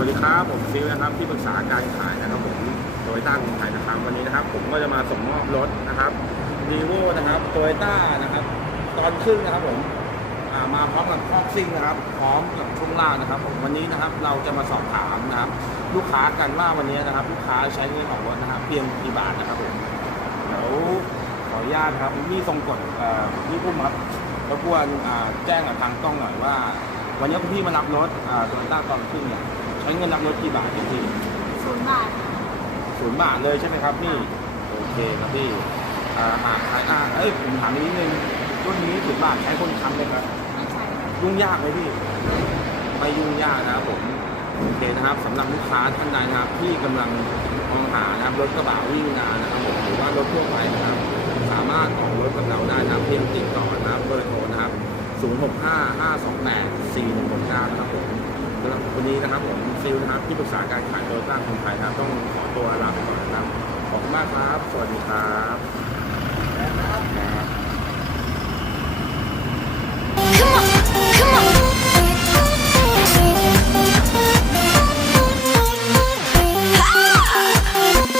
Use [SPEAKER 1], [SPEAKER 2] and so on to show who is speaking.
[SPEAKER 1] วัสดีครับ ผมซิลนะครับที่ปรึกษาการขายนะครับผมโตโยต้ากรุงไทยนะครับวันนี้นะครับ ผมก็จะมาส่งมอบรถนะครับรีโวนะครับโตโยต้านะครับ ตอนครึ่งนะครับผมมาพร้อมกับคอกซิ่งนะครับ พร้อมกับช่วงล่างนะครับ ผมวันนี้นะครับเราจะมาสอบถามนะครับ ลูกค้ากันว่าวันนี้นะครับ ลูกค้าใช้เงินออกรถนะครับเพียงกี่บาทนะครับผมเดี๋ยวขออนุญาตครับพี่ทรงกฎเอ่อพี่พุ่มครับรบกวนแจ้งกับทางกล้องหน่อยว่าวันนี้คุณพี่มารับรถโตโยต้าตอนครึ่งเนี่ย ใช้เงินรับรถกี่บาทครับพี่
[SPEAKER 2] ศูนย์บาทค่ะ
[SPEAKER 1] ศูนย์บาทเลยใช่ไหมครับพี่ โอเคครับพี่อ่าหากใครอ่าเอ้ยผมถามนิดนึงรุ่นนี้ศูนย์บาทใช้คนค้ำไหมครับ
[SPEAKER 2] ไม่ใช่ค่ะ
[SPEAKER 1] ยุ่งยากไหมพี่ ไม่ยุ่งยากนะครับผม โอเคนะครับสำหรับลูกค้าท่านใดนะครับ ที่กำลังมองหานะครับรถกระบะวิ่งนานนะครับผมหรือว่ารถทั่วไปนะครับ สามารถออกรถกับเราได้นะครับเพียงติดต่อนะครับเบอร์โทรนะครับ 065 528 4169นะครับผมสำหรับวัน นี้นะครับผมซิลนะครับที่ปรึกษาการขายโดยต้าคนไทยนะครับต้องขอตัวลาไปก่อนนะครับขอบคุณมากครับ สวัสดีครับ